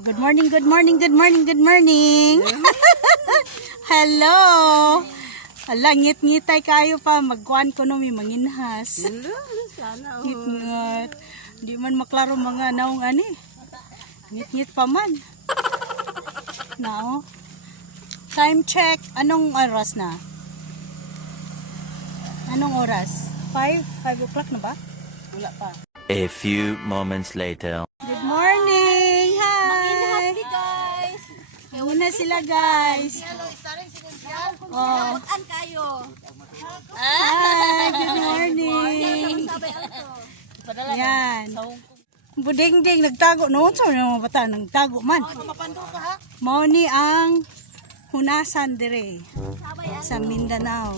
Oh, good morning, good morning, good morning, good morning. Hello. Hala, ngit-ngitay kayo pa. Magkuhan ko no, may manginhas. Sana Ngit-ngat. Di man maklaro mga naong ani. Ngit-ngit pa man. Now, time check. Anong oras na? Anong oras? 5 o'clock na ba? Wala pa. A few moments later. Good morning! Hi! guys. Muna sila guys. Oh. An kayo. Hi! Good morning! Yan. Buding-ding, nagtago. Noon sa mga bata, nagtago man. Mao ni ang hunasan dire sa Mindanao.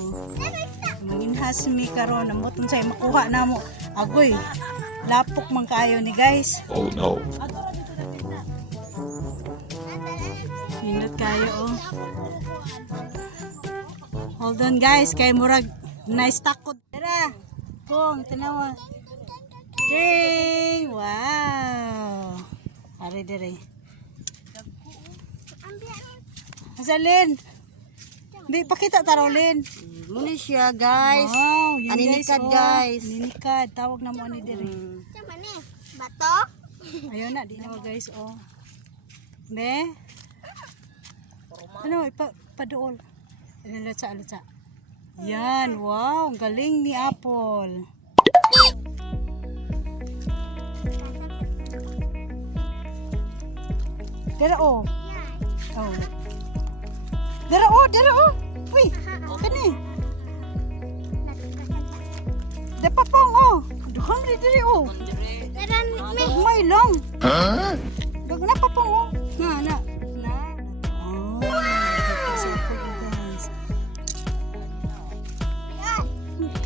Manginhas mi karon namuton say makuha namo. Agoy. Lapok man kayo ni guys. Oh no. Pinot kayo oh. Hold on guys, kay murag nice takot. Tara. Kung tanawa. Ding! Wow. Ari dire. Asalin. Di pakita tarolin. Muna siya guys. Wow, yun Aninikad, oh. guys. Aninikad, tawag na mo ani dire. Sama ni. Bato? Ayun na, di na mo guys oh. Be? Ano, ipadool. Latsa. Yan, wow, ang galing ni Apple. Dara oh. Oh. Dara oh. Uy, kani. Dapapong oh. Duhon diri oh. May long. Huh? Dag na papong oh. Na. Oh. Guys.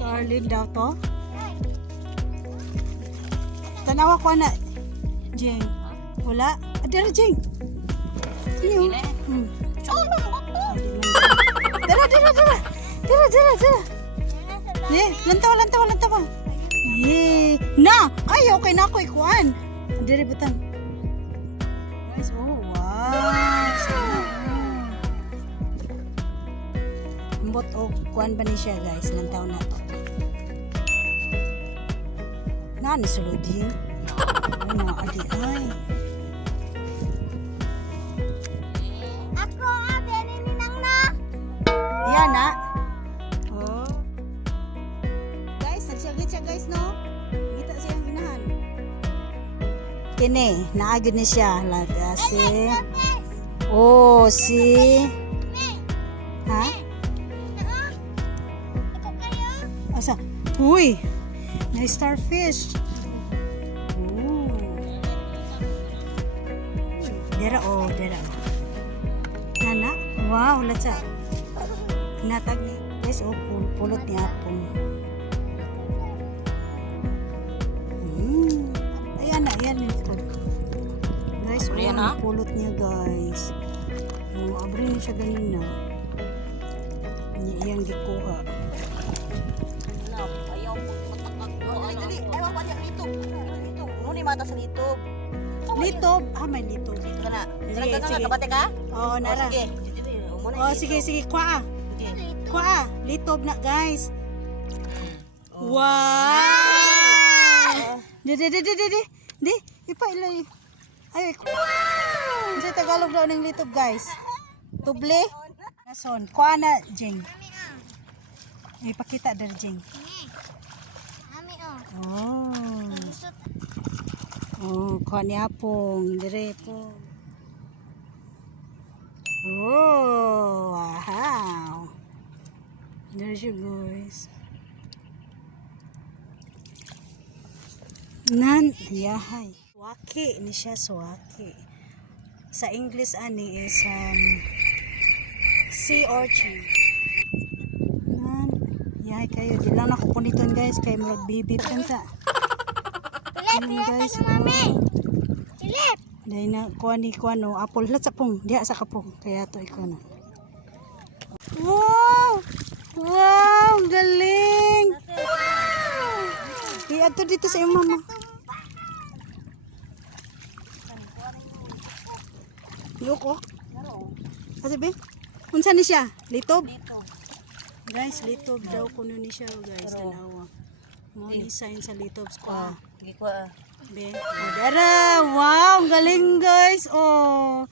Carlin daw to. Tanawa ko na. Jeng. Wala. Adara Jeng. Sino? Dara. Yeah, lantaw. Yeah. Na! Ay, okay na ako ikuan. Diri butang. Guys, oh, wow. Sana. Ambot o kuan ba ni siya, guys? Lantaw na to. Nani sulodin? Ano, adi ay. Ako benin ni nang na. Yan na. Oh. Guys, nagsiyagit siya guys, no? Kita siyang inahan. Kini, naagid ni siya. Lada si... Oh, si... Ha? Asa? Uy! Na starfish. Ooh. Dera. Nana? Wow, latsa. Natag ni guys, oh, pulot ni Apong. Ayan ito. Guys, oh, pulot niya guys. Oh, abri niya siya ganina. Iyang gikuha. Ayaw po matakak. Dali. Ayaw pa niya litob. Muna mata sa litob. Litob? Ah, may litob. Kana. Sige. Kabate ka? Oo, nara. Sige. Oh, sige. Kuha. Kuha. Litob na, guys. Wow! Di. Ipailay. Ay, wow! Sa Tagalog daw ng litob, guys. Tuble. Nason. Kuha na, Jeng. Ipakita dar, Jeng. Oh. Oh, kuha ni Apong. Dire po. Oh, wow. There's you guys. Yahay. Swaki ni siya, swaki. Sa English ani is sea urchin. Yahay kayo. Di lang ako puniton guys. Kaya murag bibi kan sa. Guys, Philip. dahil na kuha no. Apple lat sa pong. Diya sa kapong. Kaya to ikaw na. Wow! Wow! Galing! Wow! Ato dito sa iyong mama. Look, oh. Kasi be, unsa ni siya? Litob? Guys, litob daw kuno ni siya, guys. Tanawa. Mo ni sign sa litob ko. Hindi ko ah. Be, oh, dara. Wow, ang galing, guys. Oh.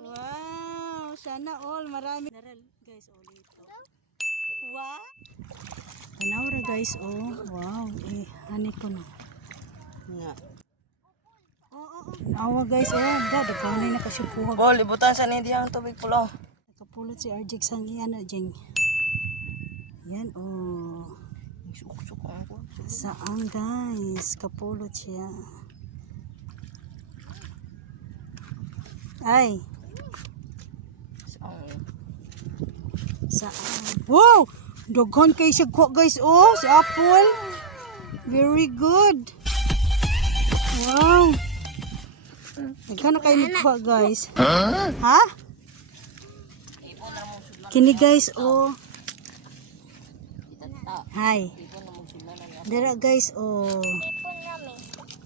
Wow, sana all marami. Dara, guys, oh, litob. Wow. Tanawa ra, guys, oh. Wow, eh, ani ko no. Nga. Awa guys, oh, daghanay na kasi puhag. Bol, ibutan sa ni diyang tubig pulo. Nakapulot si RJ sang iyan na dyan. Yan, oh. Suk-suk ako. Saan guys, kapulot siya. Ay, saan? Wow! Daghan kay siya kuha guys, oh, si Apple. Very good. Wow. Daghan na kayo nagkuha guys. Ha? Kini guys, oh. Hi. Dara guys, oh.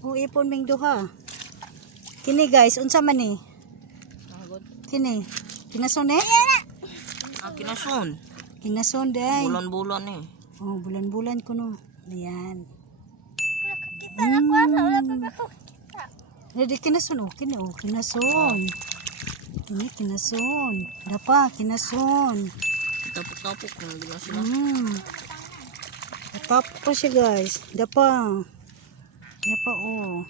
Oh, ipon ming duha. Kini guys, unsa man ni? Kini. Kinason eh? Kinason. Kinason day. Bulan-bulan eh. Oh, bulan-bulan ko no. Ayan. Ready kinason oh, kini oh, kinason. Kini kinason. Dapa kinason. Tapok-tapok na gina sila. Tapos pa siya guys. Dapa. Dapa oh.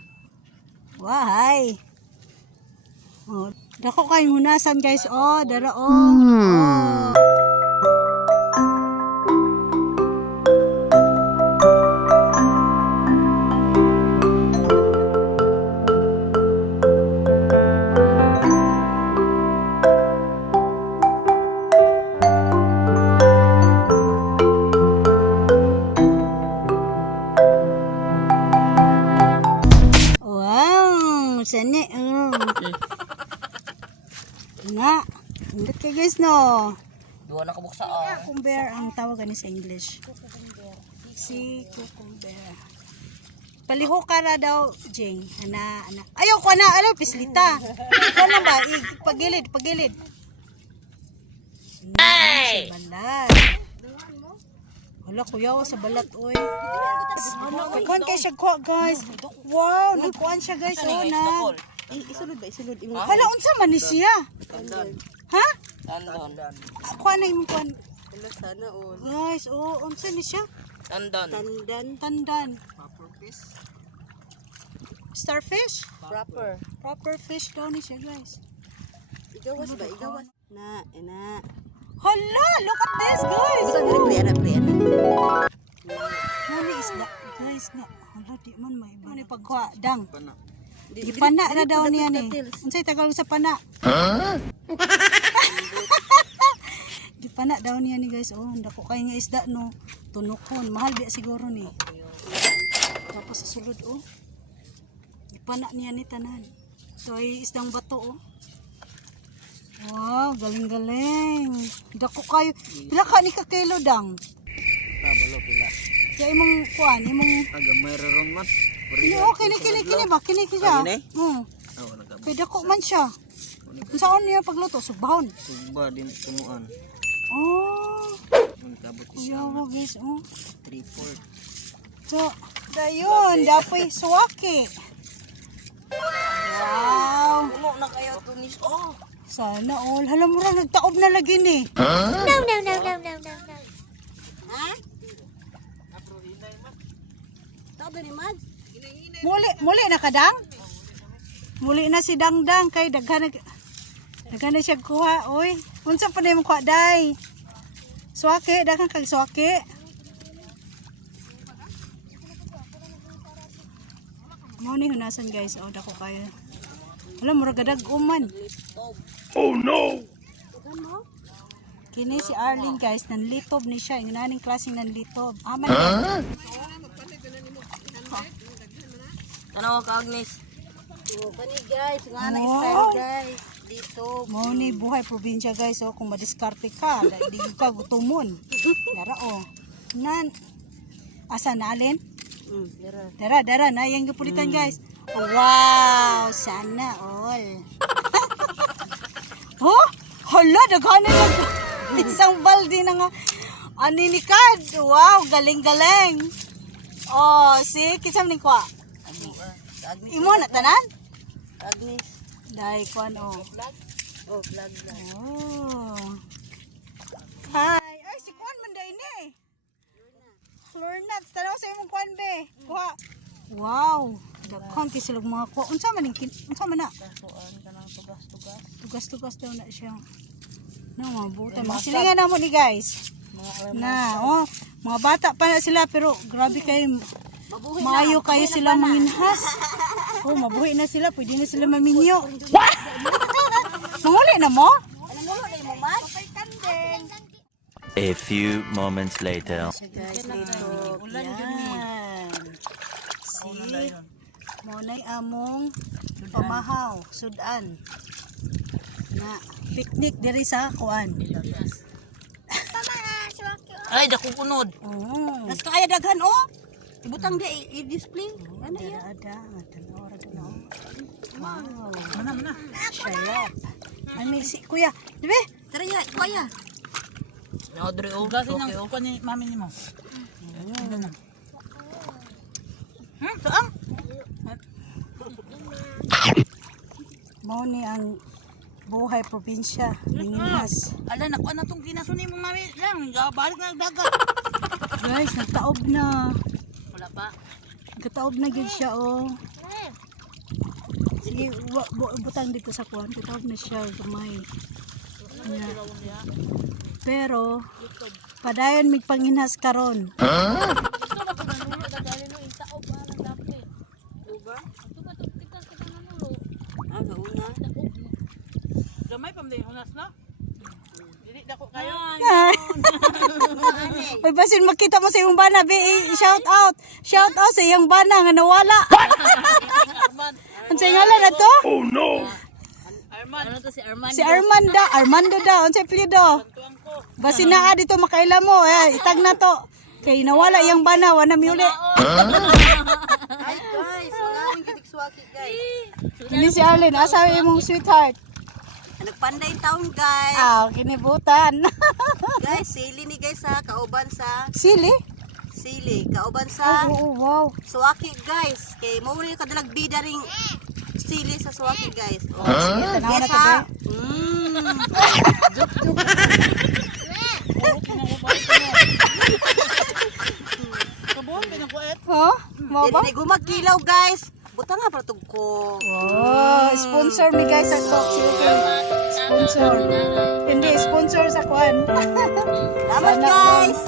Why? Oh, dako kayong hunasan guys. Oh, dara oh. Oh. Sani, nga, hindot kayo guys no. Duwa na kabuksa Cucumber ang tawag ni sa English. Si cucumber. Paliho ka na daw, Jing. Ana. Ayaw ko na, alaw, pislita. Ikaw na ba? Pagilid. Ay! Sa balat. Wala, kuyawa sa balat, oy. Nagkuhan kayo siya kuha, guys. Wow, nagkuhan siya, guys. Oh, na. Isulod ba? Isulod. Hala, unsa man ni siya? Ha? Tandan. Kuha na yung kuhan. Wala sana all. Guys, oh, unsa ni siya? Tandan. Tandan. Starfish? Proper. Fish daw ni siya, guys. Igawas ba? Igawas. Na. Hala, look at this, guys. Pre. Nani isda, guys nga. Hala, di man may iba. Ano pagkuha? Dang. Di pana na daw niya ni. Unsay Tagalog sa pana? Di pana daw niya ni guys. Oh, dako kay nga isda no. Tunokon, mahal di siguro ni. Tapos sa sulod oh. Di pana niya ni tanan. So ay isdang bato oh. Wow, galing-galing. Dako kayo. Pila ka ni ka kilo dang? Pila. Kaya imong kuan, imong Agamay rarong mas. kini ba? Kini siya. Pwede ko man siya. Kung saan niya pagluto? Sugbahon. Sugba din punuan. Oh. Kabot Kuyawa guys. Oh. 3/4. So, dayon. Dapoy suwaki. Wow. Puno na kayo tunis. Oh. Sana all. Hala mo ra, nagtaob na lagi ni. No. Ha? Tabi ni Mad. Muli na kadang? Muli na si Dangdang kay daghan na siya kuha. Oy, unsa pa na yung kuha day? Suwaki, daghan kag suwaki. Mao ni hunasan guys. Oh, dako kayo. Wala mura gadag uman. Oh no! Kini si Arlene guys, nanlitob ni siya. Yung naning klaseng nanlitob. Aman Tanawa ka Agnes. Oh, kani guys, nga na Wow. style guys. Dito. Mao ni buhay probinsya guys. Oh, kung madiskarte ka, di ka gutumon. Dara oh. Nan. Asa na Alin? Dara. Dara na yang gipulitan guys. Wow, sana all. Oh, hala, daghanan na. Isang balde na nga. Aninikad. Wow, galing-galing. Oh, see, kisam ni kwa. Agnes. Imo na tanan? Agnes. Dai kwan oh. Oh, vlog. Oh. Hi. Ay, si kwan man dai ni. Lorna, tanaw sa imong kwan be. Kuha. Wow. Daghan kay silog mga kuha. Unsa man na? Kasuan ka ng tugas-tugas. Tugas-tugas daw na siya. No, mabuti. Masilingan na mo ni guys. Na, oh, mga bata pa na sila pero grabe kayo. Maayo kayo sila manginhas. Oh, mabuhi na sila. Pwede na sila maminyo. Manguli na mo? A few moments later. So guys, dito. Yan. See? Munay among pamahaw. Sudan. Na picnic diri sa kuan. Ay, dako punod. Oh. Nas kaya daghan oh. Ibutang di i-display. Ano yan? Ada. Tanora doon ako. Wow. Mana. Sarap. Ay, may si kuya. Diba? Tara ya, kaya. Audrey oh. Gasin ng uko ni mami ni mo. Saan? Mao ni ang buhay probinsya. Ninginhas. Ala na ko na tong kinasuni mo mami lang. Balik na dagat. Guys, nagtaob na. Wala pa. Nagtaob na gid siya oh. Sige, butang dito sa kuwan. Nagtaob na siya gamay. Nya. Pero padayon mig panginhas karon. Gamay pa din unas na. Dili dako kayo. Uy, basin makita mo sa iyong bana, be, shout out. Shout out sa iyong bana nga nawala. Ang sa ngalan na to? Oh no! Arman. Ano to si Arman? Si Armando daw. Ang sa apelyido. Tuwang ko. Basin na dito makaila mo. Itag na to. Kay nawala iyang bana, wana miuli. Ay guys, wala akong gidikswaki guys. Ini si Arlene, asa imong sweetheart. Nagpanday taon guys. Kinibutan. Guys, sili ni guys ha, kauban sa Sili? sili, kauban sa Oh, wow. suwaki guys. Kay mo rin kadalag bida ring sili sa suwaki guys. Oh, Tanaw na guys to, ha. Kabuhan pinakuet. Huh? Mo ba? Dili gumagkilaw guys. Butang nga para ko. Oh, sponsor mi guys sa Coke Chicken. Sponsor. Hindi, sponsor sa kuan. Salamat guys.